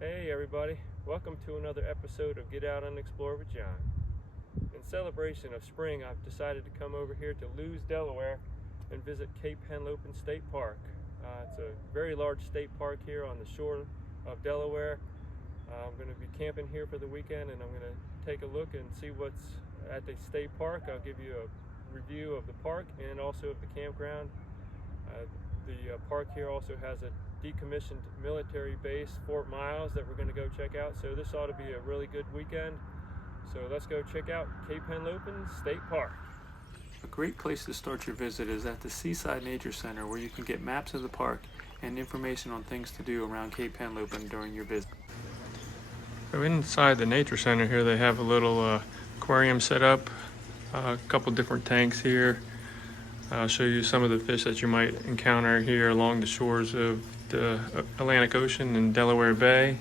Hey everybody, welcome to another episode of Get Out and Explore with John. In celebration of spring, I've decided to come over here to Lewes, Delaware and visit Cape Henlopen State Park. It's a very large state park here on the shore of Delaware. I'm going to be camping here for the weekend, and I'm going to take a look and see what's at the state park. I'll give you a review of the park and also of the campground. The park here also has a decommissioned military base, Fort Miles, that we're going to go check out. So this ought to be a really good weekend. So let's go check out Cape Henlopen State Park. A great place to start your visit is at the Seaside Nature Center, where you can get maps of the park and information on things to do around Cape Henlopen during your visit. So inside the Nature Center here, they have a little aquarium set up, a couple different tanks here. I'll show you some of the fish that you might encounter here along the shores of the Atlantic Ocean and Delaware Bay.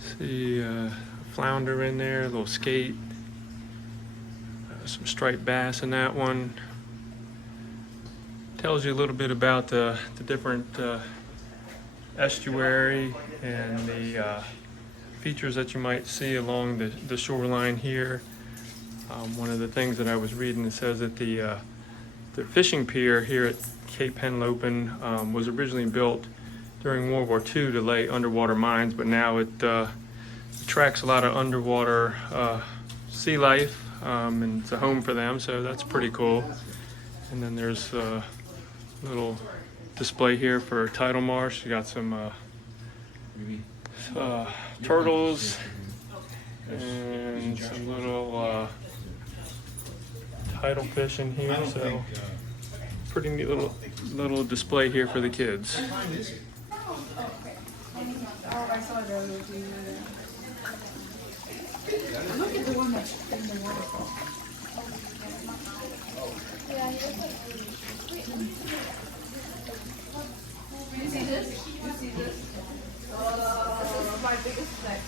See a flounder in there, a little skate, some striped bass in that one. Tells you a little bit about the different estuary and the features that you might see along the shoreline here. One of the things that I was reading, it says that the fishing pier here at Cape Henlopen was originally built during World War II to lay underwater mines, but now it attracts a lot of underwater sea life, and it's a home for them, so that's pretty cool. And then there's a little display here for tidal marsh. You got some turtles and some little tidal fish in here, so pretty neat little display here for the kids. Look at the one that's in the waterfall. You see this? You see this? This is my biggest snack.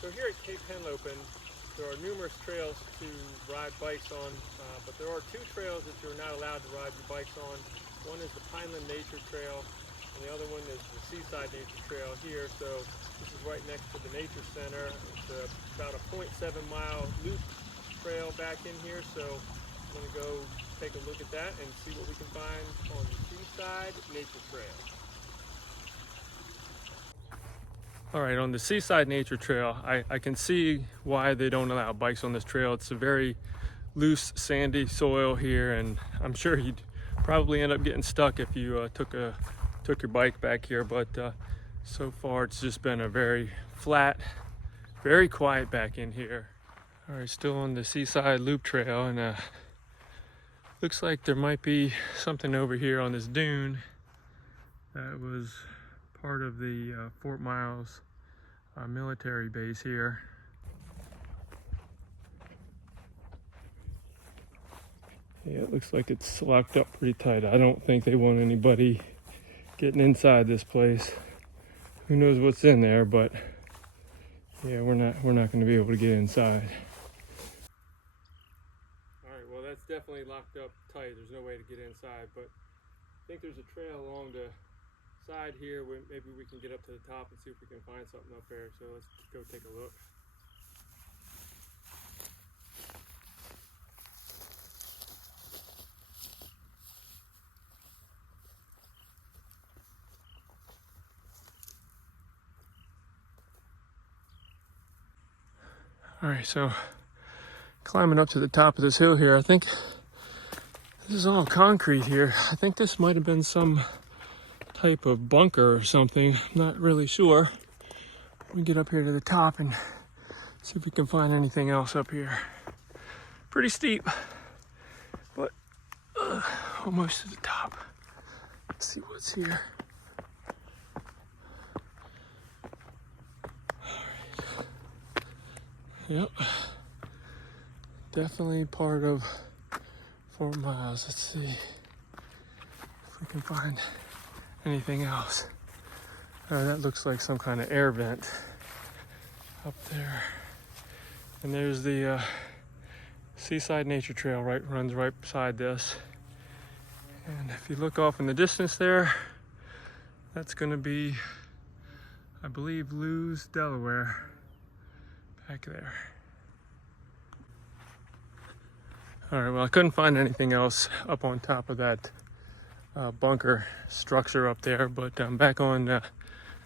So here at Cape Henlopen, there are numerous trails to ride bikes on, but there are two trails that you're not allowed to ride your bikes on. One is the Pinelands Nature Trail, and the other one is the Seaside Nature Trail here. So this is right next to the Nature Center. It's about a 0.7 mile loop trail back in here, so I'm going to go take a look at that and see what we can find on the Seaside Nature Trail. All right, on the Seaside Nature Trail, I can see why they don't allow bikes on this trail. It's a very loose, sandy soil here, and I'm sure you'd probably end up getting stuck if you took your bike back here. But so far, it's just been a very flat, very quiet back in here. All right, still on the Seaside Loop Trail, and looks like there might be something over here on this dune that was part of the Fort Miles military base here. Yeah, it looks like it's locked up pretty tight. I don't think they want anybody getting inside this place. Who knows what's in there, but yeah, we're not going to be able to get inside. All right, well, that's definitely locked up tight. There's no way to get inside, but I think there's a trail along the side here where maybe we can get up to the top and see if we can find something up there. So let's go take a look. All right, so climbing up to the top of this hill here, I think this is all concrete here. I think this might have been some type of bunker or something. I'm not really sure. We get up here to the top and see if we can find anything else up here. Pretty steep, but almost to the top. Let's see what's here. Yep, definitely part of 4 miles. Let's see if we can find anything else. That looks like some kind of air vent up there. And there's the Seaside Nature Trail runs right beside this. And if you look off in the distance there, that's going to be, I believe, Lewes, Delaware, back there. All right, well, I couldn't find anything else up on top of that bunker structure up there, but I'm back on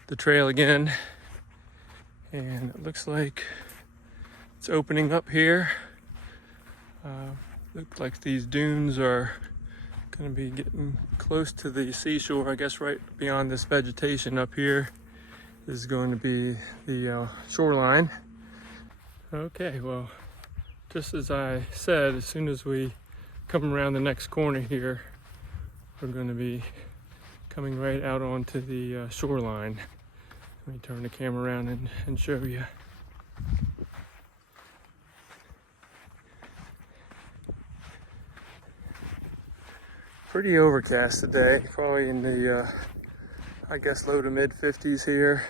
the trail again, and it looks like it's opening up here. Looks like these dunes are going to be getting close to the seashore. I guess right beyond this vegetation up here is going to be the shoreline. Okay, well, just as I said, as soon as we come around the next corner here, we're going to be coming right out onto the shoreline. Let me turn the camera around and show you. Pretty overcast today, probably in the, I guess, low to mid 50s here,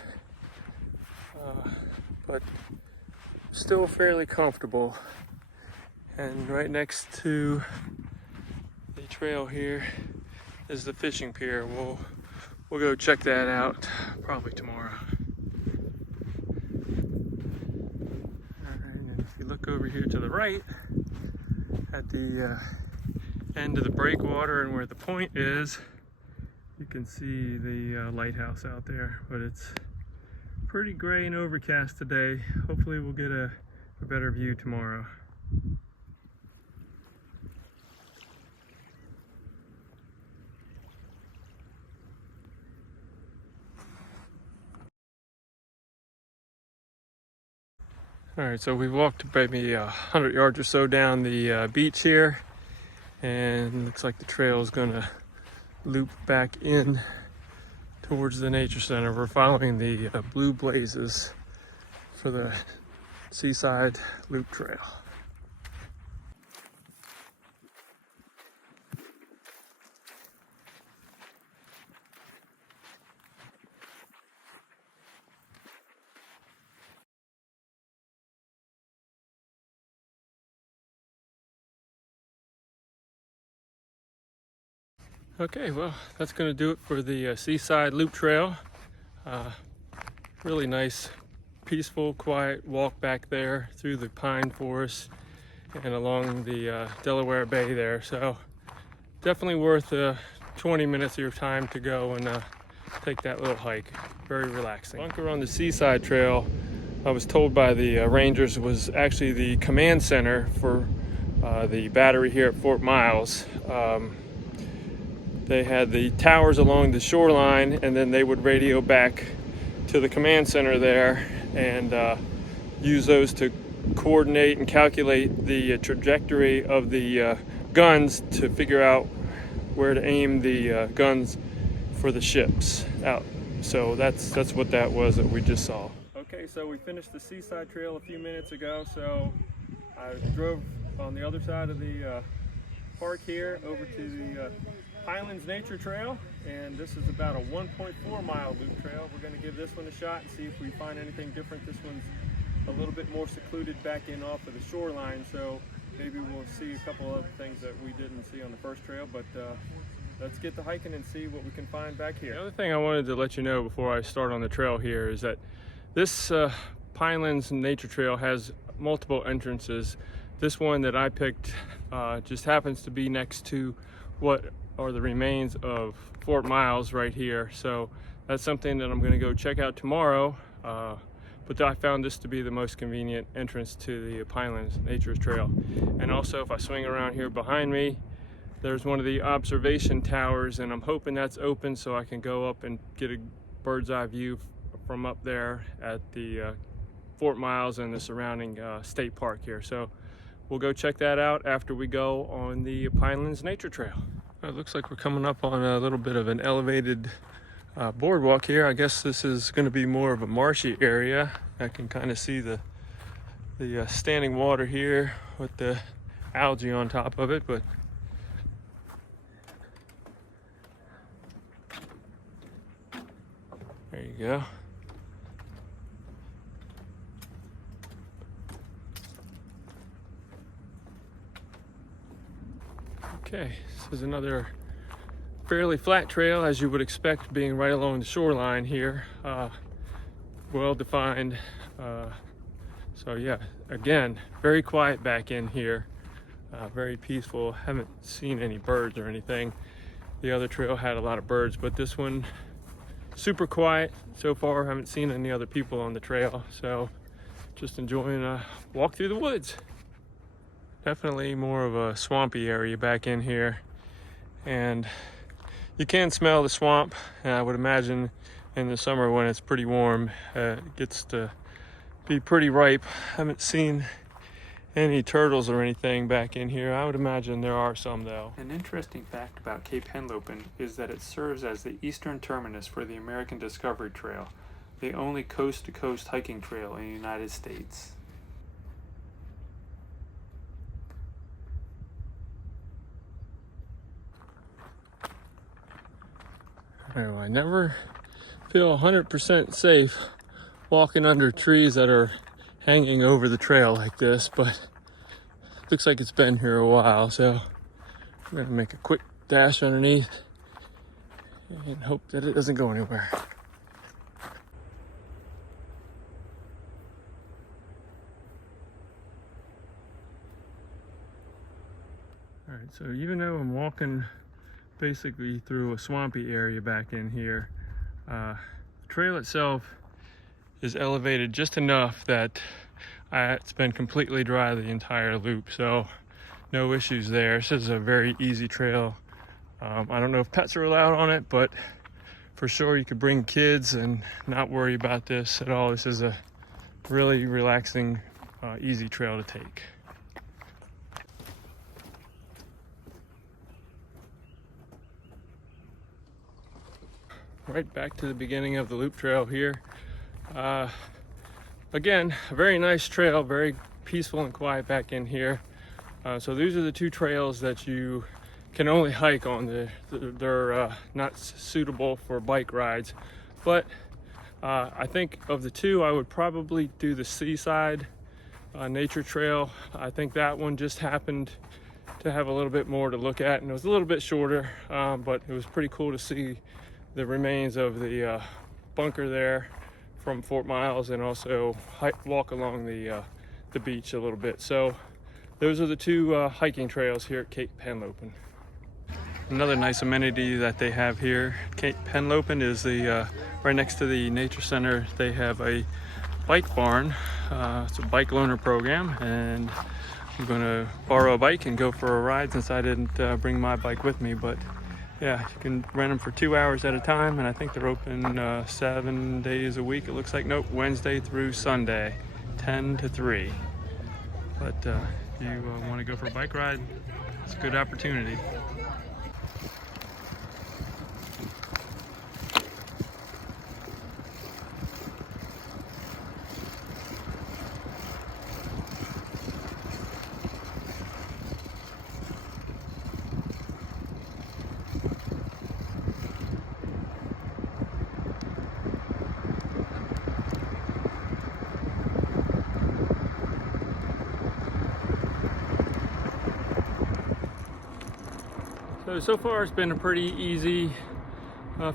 but still fairly comfortable. And right next to the trail here is the fishing pier. We'll go check that out probably tomorrow. Alright, and if you look over here to the right at the end of the breakwater and where the point is, you can see the lighthouse out there, but it's pretty gray and overcast today. Hopefully we'll get a better view tomorrow. All right, so we've walked maybe 100 yards or so down the beach here, and looks like the trail is gonna loop back in towards the nature center. We're following the blue blazes for the Seaside Loop Trail. Okay, well, that's going to do it for the Seaside Loop Trail. Really nice, peaceful, quiet walk back there through the pine forest and along the Delaware Bay there. So definitely worth 20 minutes of your time to go and take that little hike. Very relaxing. Bunker on the Seaside Trail, I was told by the rangers, was actually the command center for the battery here at Fort Miles. They had the towers along the shoreline, and then they would radio back to the command center there and use those to coordinate and calculate the trajectory of the guns to figure out where to aim the guns for the ships out. So that's what that was that we just saw. Okay, so we finished the Seaside Trail a few minutes ago. So I drove on the other side of the park here over to the Pinelands Nature Trail, and this is about a 1.4 mile loop trail. We're going to give this one a shot and see if we find anything different. This one's a little bit more secluded back in off of the shoreline, so maybe we'll see a couple other things that we didn't see on the first trail, but let's get to hiking and see what we can find back here. The other thing I wanted to let you know before I start on the trail here is that this Pinelands Nature Trail has multiple entrances. This one that I picked just happens to be next to what are the remains of Fort Miles right here. So that's something that I'm going to go check out tomorrow. But I found this to be the most convenient entrance to the Pinelands Nature Trail. And also, if I swing around here behind me, there's one of the observation towers, and I'm hoping that's open so I can go up and get a bird's eye view from up there at the Fort Miles and the surrounding state park here. So we'll go check that out after we go on the Pinelands Nature Trail. It looks like we're coming up on a little bit of an elevated boardwalk here. I guess this is going to be more of a marshy area. I can kind of see the the standing water here with the algae on top of it, but there you go. Okay, this is another fairly flat trail, as you would expect, being right along the shoreline here. Well defined. So yeah, again, very quiet back in here. Very peaceful. Haven't seen any birds or anything. The other trail had a lot of birds, but this one super quiet so far. Haven't seen any other people on the trail, so just enjoying a walk through the woods. Definitely more of a swampy area back in here, and you can smell the swamp. And I would imagine in the summer when it's pretty warm, it gets to be pretty ripe. Haven't seen any turtles or anything back in here. I would imagine there are some though. An interesting fact about Cape Henlopen is that it serves as the eastern terminus for the American Discovery Trail, the only coast-to-coast hiking trail in the United States. I never feel 100% safe walking under trees that are hanging over the trail like this, but looks like it's been here a while, so I'm gonna make a quick dash underneath and hope that it doesn't go anywhere. All right, so even though I'm walking basically through a swampy area back in here, the trail itself is elevated just enough that it's been completely dry the entire loop, so no issues there. This is a very easy trail. I don't know if pets are allowed on it, but for sure you could bring kids and not worry about this at all. This is a really relaxing, easy trail to take. Right back to the beginning of the loop trail here. Again, a very nice trail, very peaceful and quiet back in here. So these are the two trails that you can only hike on. They're not suitable for bike rides, but I think of the two, I would probably do the Seaside nature trail. I think that one just happened to have a little bit more to look at, and it was a little bit shorter, but it was pretty cool to see the remains of the bunker there from Fort Miles, and also walk along the beach a little bit. So those are the two hiking trails here at Cape Henlopen. Another nice amenity that they have here at Cape Henlopen is the right next to the nature center. They have a bike barn. It's a bike loaner program, and I'm gonna borrow a bike and go for a ride since I didn't bring my bike with me. But yeah, you can rent them for 2 hours at a time, and I think they're open 7 days a week. It looks like, nope, Wednesday through Sunday, 10 to 3. But if you want to go for a bike ride, it's a good opportunity. So far it's been a pretty easy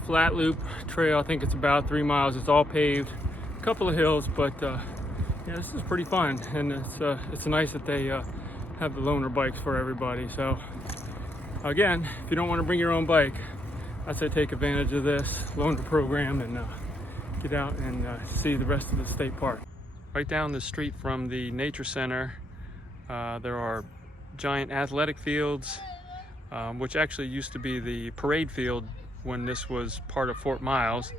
flat loop trail. I think it's about 3 miles. It's all paved, a couple of hills, but yeah, this is pretty fun, and it's nice that they have the loaner bikes for everybody. So again, if you don't want to bring your own bike, I say take advantage of this loaner program and get out and see the rest of the state park. Right down the street from the nature center, there are giant athletic fields, which actually used to be the parade field when this was part of Fort Miles,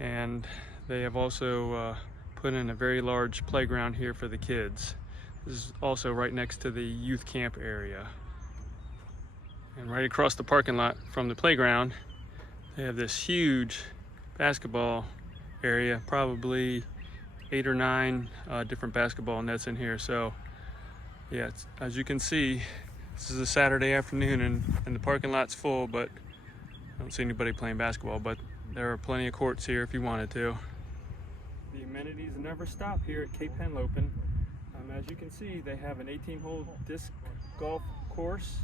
and they have also put in a very large playground here for the kids. This is also right next to the youth camp area, and right across the parking lot from the playground they have this huge basketball area, probably 8 or 9 different basketball nets in here. So yeah, as you can see, this is a Saturday afternoon and the parking lot's full, but I don't see anybody playing basketball, but there are plenty of courts here if you wanted to. The amenities never stop here at Cape Henlopen. As you can see, they have an 18-hole disc golf course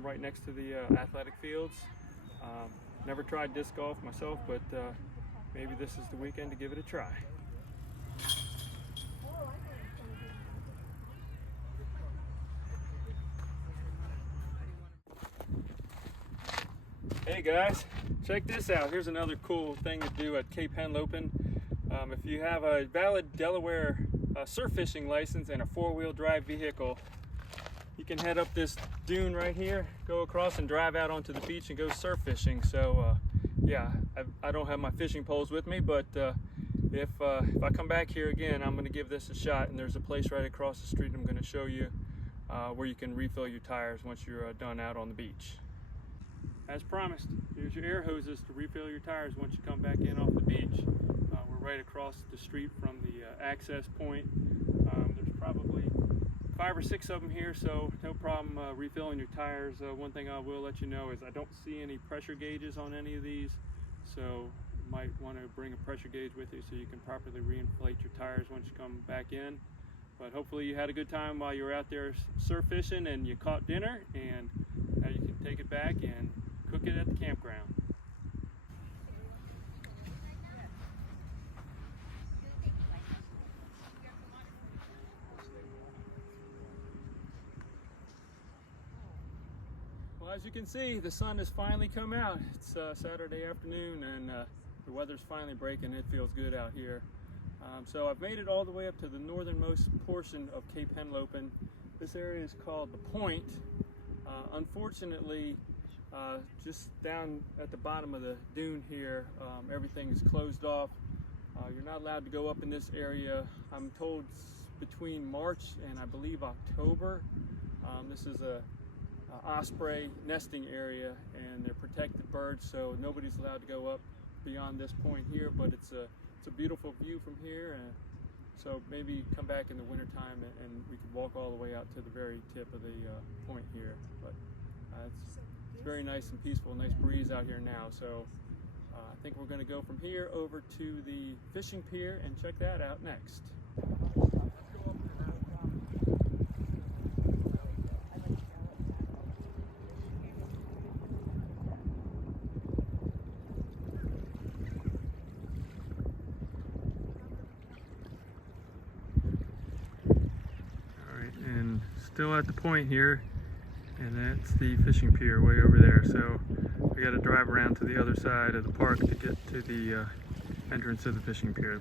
right next to the athletic fields. Never tried disc golf myself, but maybe this is the weekend to give it a try. Hey guys, check this out. Here's another cool thing to do at Cape Henlopen. If you have a valid Delaware surf fishing license and a 4-wheel drive vehicle, you can head up this dune right here, go across and drive out onto the beach and go surf fishing. So yeah, I don't have my fishing poles with me, but if I come back here again, I'm going to give this a shot, and there's a place right across the street I'm going to show you where you can refill your tires once you're done out on the beach. As promised, here's your air hoses to refill your tires once you come back in off the beach. We're right across the street from the access point. There's probably 5 or 6 of them here, so no problem refilling your tires. One thing I will let you know is I don't see any pressure gauges on any of these, so you might want to bring a pressure gauge with you so you can properly reinflate your tires once you come back in. But hopefully you had a good time while you were out there surf fishing and you caught dinner, and now you can take it back and cook it at the campground. Well, as you can see, the sun has finally come out. It's Saturday afternoon, and the weather's finally breaking. It feels good out here. So I've made it all the way up to the northernmost portion of Cape Henlopen. This area is called the Point. Unfortunately, just down at the bottom of the dune here, everything is closed off. You're not allowed to go up in this area. I'm told between March and I believe October. This is a osprey nesting area, and they're protected birds, so nobody's allowed to go up beyond this point here, but it's a beautiful view from here, and so maybe come back in the winter time and we could walk all the way out to the very tip of the point here. But it's very nice and peaceful, nice breeze out here now, so I think we're going to go from here over to the fishing pier and check that out next. And still at the point here, and that's the fishing pier way over there. So we got to drive around to the other side of the park to get to the entrance of the fishing pier.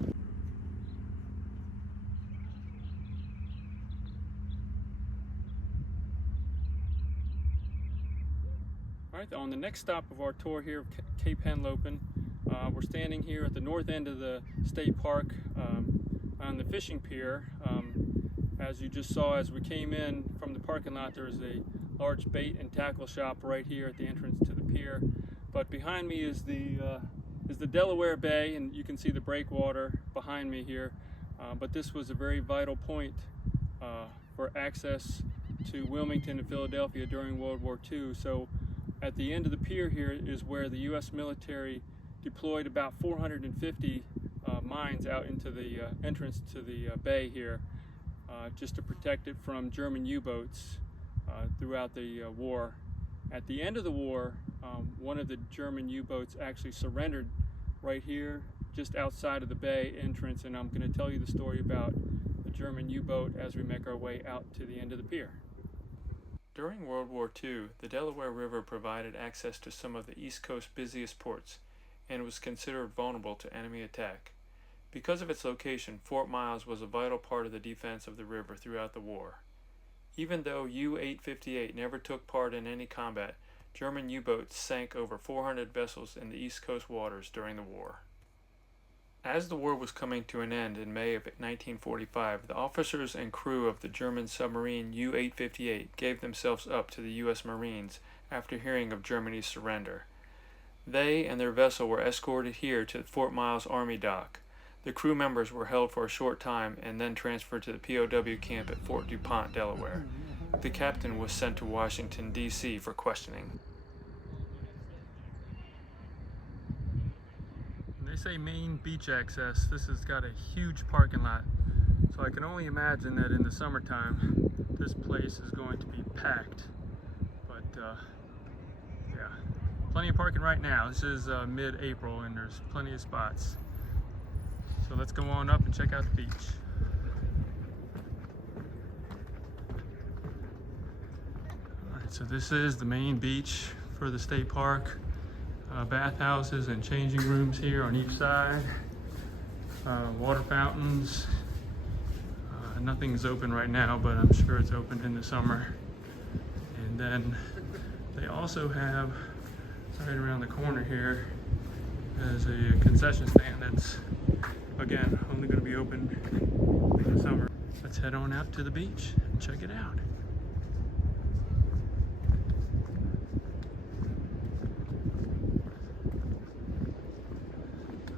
All right, on the next stop of our tour here of Cape Henlopen, we're standing here at the north end of the state park on the fishing pier. As you just saw as we came in from the parking lot, there is a large bait and tackle shop right here at the entrance to the pier. But behind me is the Delaware Bay, and you can see the breakwater behind me here. But this was a very vital point for access to Wilmington and Philadelphia during World War II. So at the end of the pier here is where the U.S. military deployed about 450 mines out into the entrance to the bay here, just to protect it from German U-boats throughout the war. At the end of the war, one of the German U-boats actually surrendered right here, just outside of the bay entrance, and I'm going to tell you the story about the German U-boat as we make our way out to the end of the pier. During World War II, the Delaware River provided access to some of the East Coast's busiest ports, and was considered vulnerable to enemy attack. Because of its location, Fort Miles was a vital part of the defense of the river throughout the war. Even though U-858 never took part in any combat, German U-boats sank over 400 vessels in the East Coast waters during the war. As the war was coming to an end in May of 1945, the officers and crew of the German submarine U-858 gave themselves up to the U.S. Marines after hearing of Germany's surrender. They and their vessel were escorted here to Fort Miles Army Dock. The crew members were held for a short time and then transferred to the POW camp at Fort DuPont, Delaware. The captain was sent to Washington, D.C. for questioning. They say main beach access. This has got a huge parking lot. So I can only imagine that in the summertime, this place is going to be packed. But yeah, plenty of parking right now. This is mid-April and there's plenty of spots. So let's go on up and check out the beach. Alright, so this is the main beach for the state park. Bathhouses and changing rooms here on each side. Water fountains. Nothing's open right now, but I'm sure it's open in the summer. And then they also have, right around the corner here, as a concession stand that's, again, only going to be open in the summer. Let's head on out to the beach and check it out.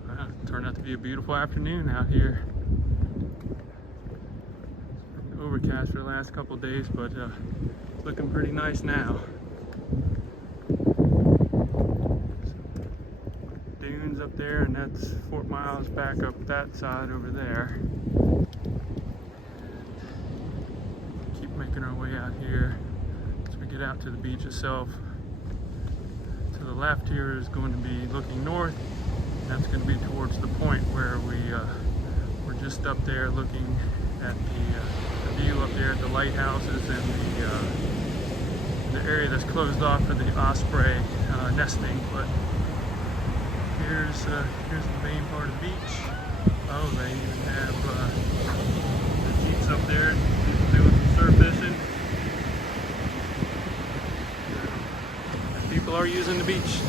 Wow, it turned out to be a beautiful afternoon out here. It's been overcast for the last couple of days, but it's looking pretty nice now. Dunes up there, and that's Fort Miles back up that side over there. Keep making our way out here as we get out to the beach itself. To the left here is going to be looking north. That's going to be towards the point where we're just up there looking at the view up there at the lighthouses and the area that's closed off for the osprey nesting. But here's the main part of the beach. Oh, they even have the jeeps up there, people doing some surf fishing. And people are using the beach.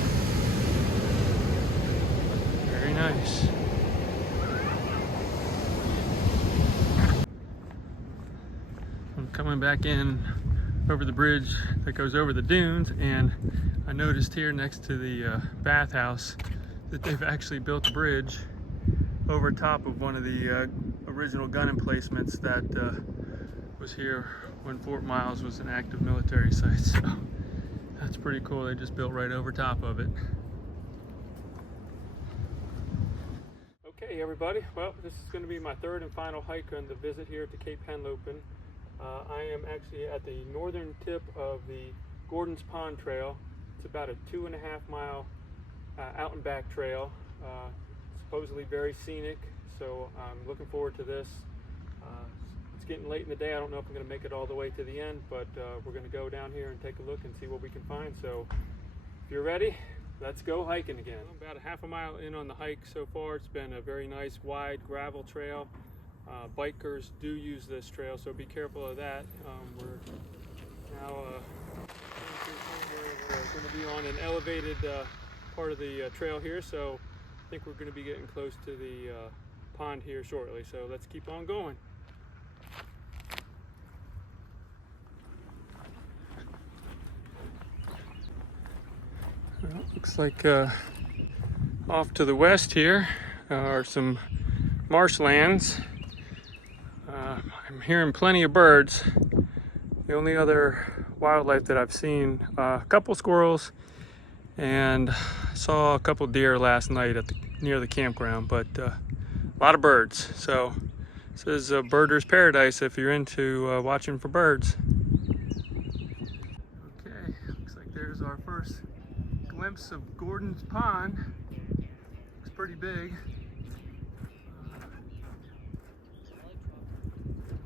Very nice. I'm coming back in over the bridge that goes over the dunes, and I noticed here next to the bathhouse that they've actually built a bridge over top of one of the original gun emplacements that was here when Fort Miles was an active military site. So that's pretty cool. They just built right over top of it. Okay, everybody. Well, this is going to be my third and final hike on the visit here to Cape Henlopen. I am actually at the northern tip of the Gordon's Pond Trail. It's about a 2.5 mile out and back trail, supposedly very scenic, so I'm looking forward to this. It's getting late in the day. I don't know if I'm going to make it all the way to the end, but we're going to go down here and take a look and see what we can find. So if you're ready, let's go hiking again. About a half a mile in on the hike so far. It's been a very nice wide gravel trail. Bikers do use this trail, so be careful of that. We're now we're going to be on an elevated part of the trail here, so I think we're going to be getting close to the pond here shortly, so let's keep on going. Well, looks like off to the west here are some marshlands. I'm hearing plenty of birds. The only other wildlife that I've seen, a couple squirrels, and I saw a couple deer last night at near the campground, but a lot of birds. So this is a birder's paradise if you're into watching for birds. Okay, looks like there's our first glimpse of Gordon's Pond. Looks pretty big.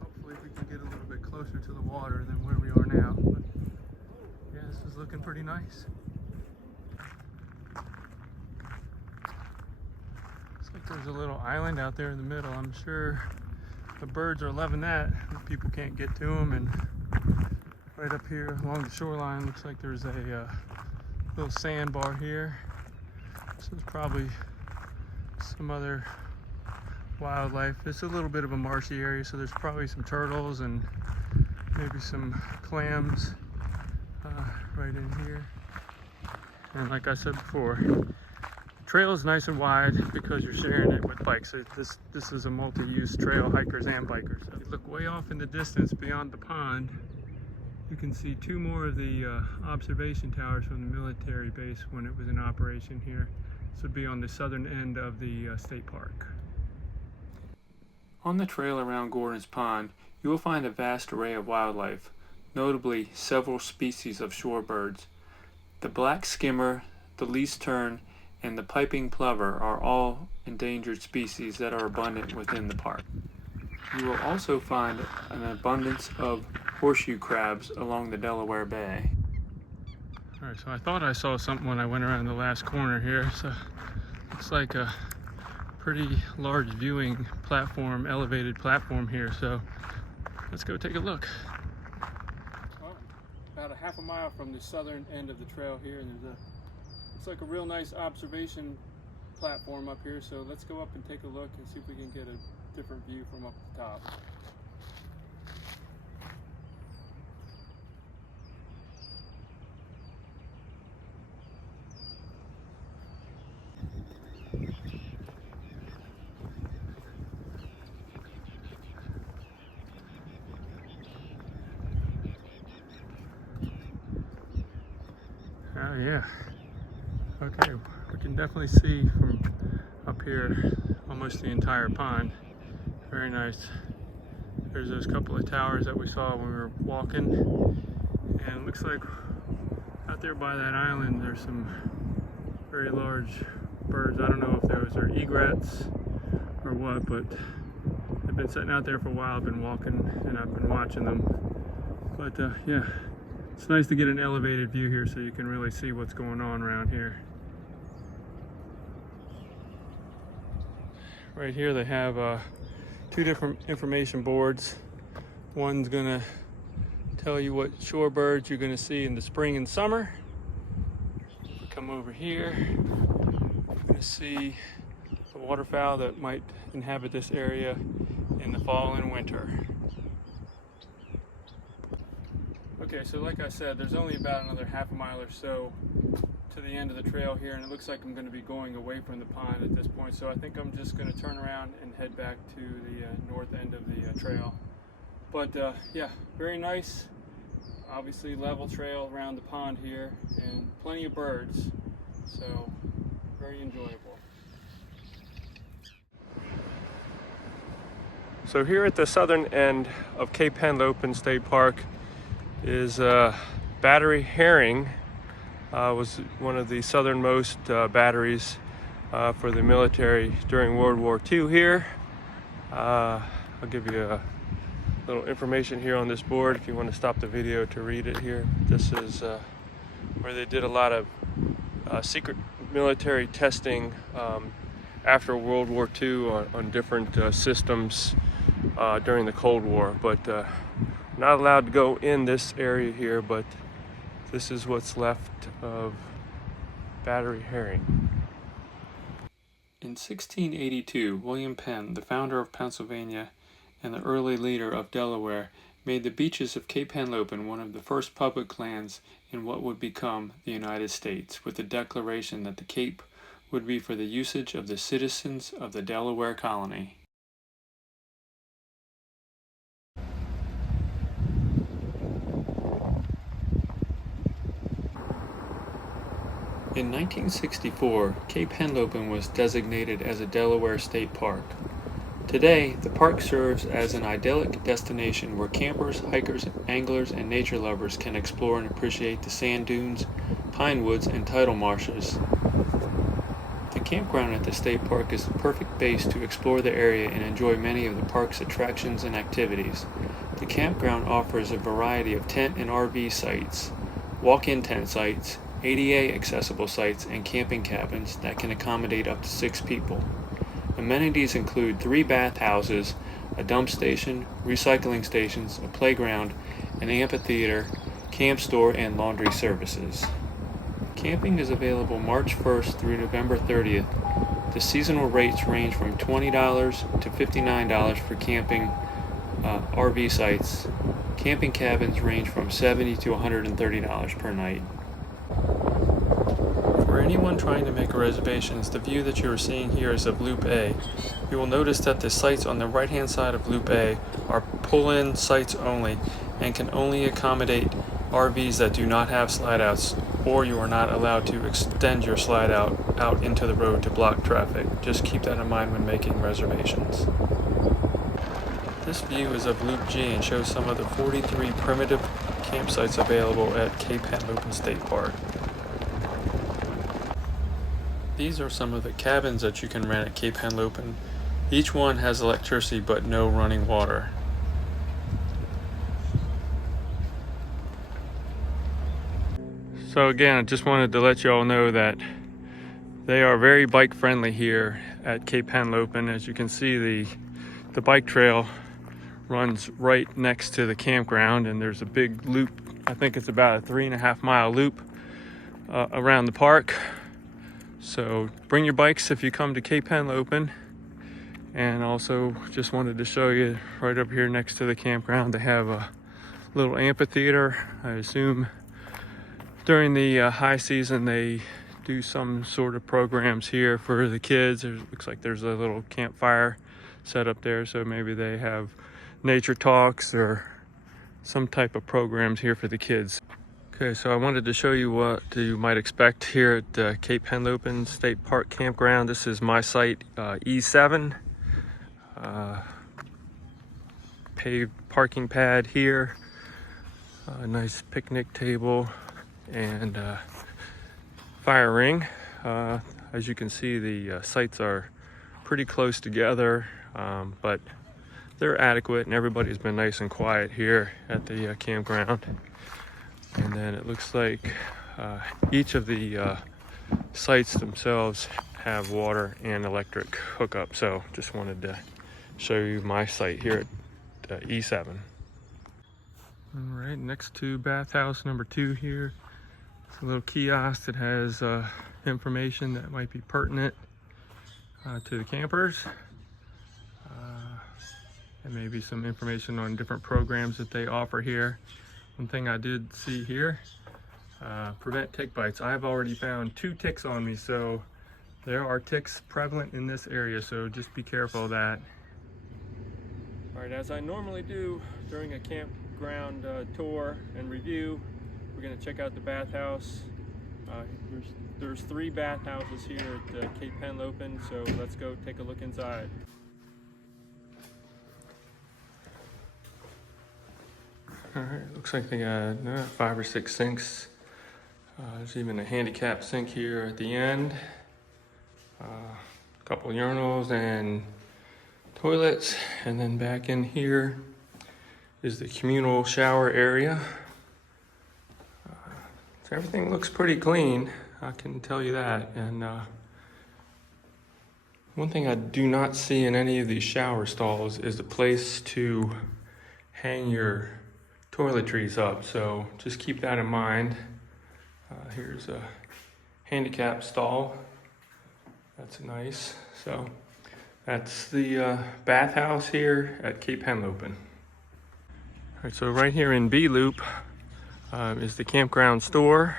Hopefully we can get a little bit closer to the water than where we are now. But yeah, this is looking pretty nice. There's a little island out there in the middle. I'm sure the birds are loving that. People can't get to them, and right up here along the shoreline looks like there's a little sandbar here. So there's probably some other wildlife. It's a little bit of a marshy area, so there's probably some turtles and maybe some clams right in here. And like I said before, trail is nice and wide because you're sharing it with bikes. So this is a multi-use trail, hikers and bikers. So if you look way off in the distance beyond the pond, you can see two more of the observation towers from the military base when it was in operation here. This would be on the southern end of the state park. On the trail around Gordon's Pond, you will find a vast array of wildlife, notably several species of shorebirds. The black skimmer, the least tern, and the piping plover are all endangered species that are abundant within the park. You will also find an abundance of horseshoe crabs along the Delaware Bay. Alright, so I thought I saw something when I went around the last corner here. So looks like a pretty large viewing platform, elevated platform here. So let's go take a look. About a half a mile from the southern end of the trail here, and it's like a real nice observation platform up here. So let's go up and take a look and see if we can get a different view from up at the top. Oh yeah, okay, we can definitely see from up here almost the entire pond. Very nice. There's those couple of towers that we saw when we were walking, and it looks like out there by that island there's some very large birds. I don't know if those are egrets or what, but they've been sitting out there for a while. I've been walking and I've been watching them. But yeah, it's nice to get an elevated view here so you can really see what's going on around here. Right here they have two different information boards. One's gonna tell you what shorebirds you're gonna see in the spring and summer. If we come over here, you're gonna see the waterfowl that might inhabit this area in the fall and winter. Okay, so like I said, there's only about another half a mile or so to the end of the trail here, and it looks like I'm going to be going away from the pond at this point, so I think I'm just going to turn around and head back to the north end of the trail. But yeah, very nice, obviously level trail around the pond here, and plenty of birds, so very enjoyable. So here at the southern end of Cape Henlopen State Park is battery herring. Was one of the southernmost batteries for the military during World War II here. I'll give you a little information here on this board if you want to stop the video to read it here. This is where they did a lot of secret military testing after World War II on different systems during the Cold War, but not allowed to go in this area here, but this is what's left of battery herring. In 1682, William Penn, the founder of Pennsylvania and the early leader of Delaware, made the beaches of Cape Henlopen one of the first public lands in what would become the United States, with the declaration that the Cape would be for the usage of the citizens of the Delaware colony. In 1964, Cape Henlopen was designated as a Delaware State Park. Today, the park serves as an idyllic destination where campers, hikers, anglers, and nature lovers can explore and appreciate the sand dunes, pine woods, and tidal marshes. The campground at the state park is the perfect base to explore the area and enjoy many of the park's attractions and activities. The campground offers a variety of tent and RV sites, walk-in tent sites, ADA accessible sites, and camping cabins that can accommodate up to 6 people. Amenities include 3 bathhouses, a dump station, recycling stations, a playground, an amphitheater, camp store, and laundry services. Camping is available March 1st through November 30th. The seasonal rates range from $20 to $59 for camping RV sites. Camping cabins range from $70 to $130 per night. For anyone anyone trying to make reservations, the view that you are seeing here is of Loop A. You will notice that the sites on the right hand side of Loop A are pull-in sites only and can only accommodate RVs that do not have slide outs, or you are not allowed to extend your slide out into the road to block traffic. Just keep that in mind when making reservations. This view is of Loop G and shows some of the 43 primitive campsites available at Cape Henlopen State Park. These are some of the cabins that you can rent at Cape Henlopen. Each one has electricity but no running water. So again, I just wanted to let you all know that they are very bike friendly here at Cape Henlopen. As you can see, the bike trail runs right next to the campground, and there's a big loop. I think it's about a 3.5 mile loop around the park. So bring your bikes if you come to Cape Henlopen. And also just wanted to show you right up here next to the campground, they have a little amphitheater. I assume during the high season they do some sort of programs here for the kids. Looks like there's a little campfire set up there, so maybe they have nature talks or some type of programs here for the kids. Okay, so I wanted to show you what you might expect here at Cape Henlopen State Park Campground. This is my site, E7. Paved parking pad here, a nice picnic table, and fire ring. As you can see, the sites are pretty close together, but they're adequate, and everybody's been nice and quiet here at the campground. And then it looks like each of the sites themselves have water and electric hookup. So just wanted to show you my site here at E7. All right, next to bathhouse number 2 here, it's a little kiosk that has information that might be pertinent to the campers. And maybe some information on different programs that they offer here. One thing I did see here, prevent tick bites. I've already found 2 ticks on me, so there are ticks prevalent in this area, so just be careful of that. All right, as I normally do during a campground tour and review, we're gonna check out the bathhouse. There's 3 bathhouses here at Cape Henlopen, so let's go take a look inside. All right, looks like they got 5 or 6 sinks. There's even a handicap sink here at the end. A couple urinals and toilets. And then back in here is the communal shower area. So everything looks pretty clean, I can tell you that. And one thing I do not see in any of these shower stalls is the place to hang your toiletries up, so just keep that in mind. Here's a handicap stall. That's nice. So that's the bathhouse here at Cape Henlopen. All right, so right here in B Loop is the campground store.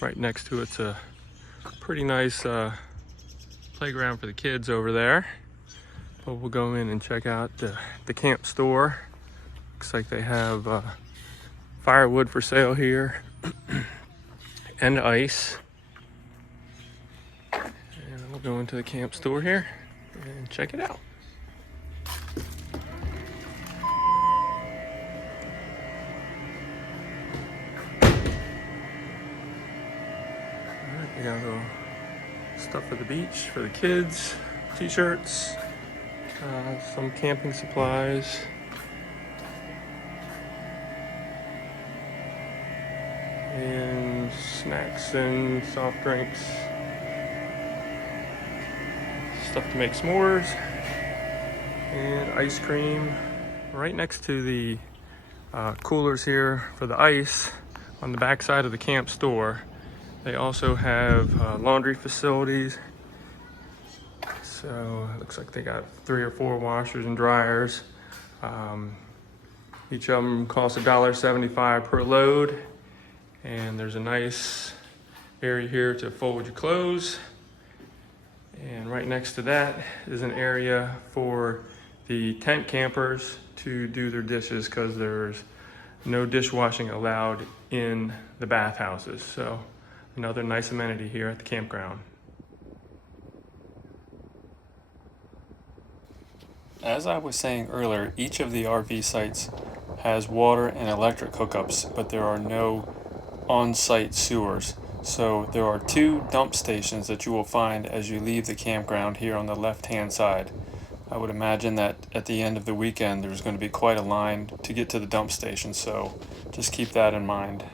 Right next to it's a pretty nice playground for the kids over there. But we'll go in and check out the camp store. Looks like they have firewood for sale here and ice. And we'll go into the camp store here and check it out. Alright, we got a little stuff for the beach for the kids, t-shirts, some camping supplies. And snacks and soft drinks, stuff to make s'mores, and ice cream. Right next to the coolers here for the ice on the back side of the camp store, they also have laundry facilities. So it looks like they got 3 or 4 washers and dryers. Each of them costs $1.75 per load. And there's a nice area here to fold your clothes. And right next to that is an area for the tent campers to do their dishes, because there's no dishwashing allowed in the bathhouses. So another nice amenity here at the campground. As I was saying earlier, each of the RV sites has water and electric hookups, but there are no on-site sewers. So there are 2 dump stations that you will find as you leave the campground here on the left-hand side. I would imagine that at the end of the weekend there's going to be quite a line to get to the dump station, so just keep that in mind.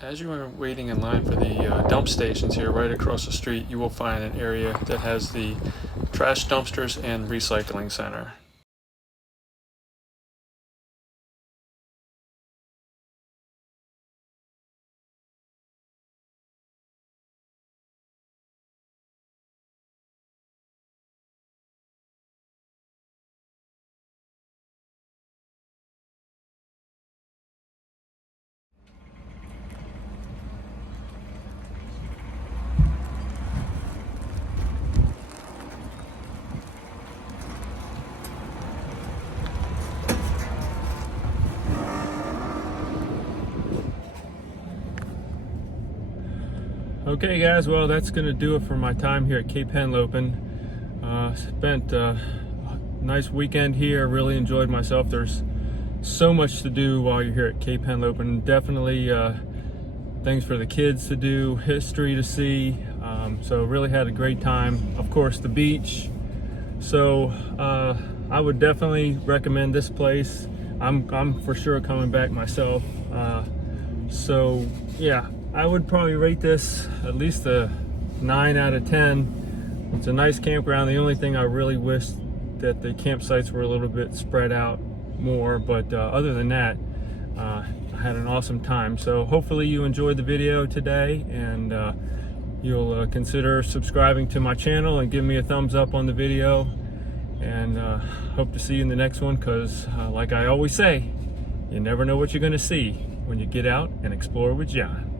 As you are waiting in line for the dump stations here right across the street, you will find an area that has the trash dumpsters and recycling center. Okay guys, well that's going to do it for my time here at Cape Henlopen. Spent a nice weekend here, really enjoyed myself. There's so much to do while you're here at Cape Henlopen. Definitely things for the kids to do, history to see. So really had a great time. Of course, the beach. So I would definitely recommend this place. I'm for sure coming back myself. So yeah, I would probably rate this at least a 9 out of 10. It's a nice campground. The only thing I really wish that the campsites were a little bit spread out more, but other than that, I had an awesome time. So hopefully you enjoyed the video today, and you'll consider subscribing to my channel and give me a thumbs up on the video. And hope to see you in the next one, because like I always say, you never know what you're going to see when you get out and explore with John.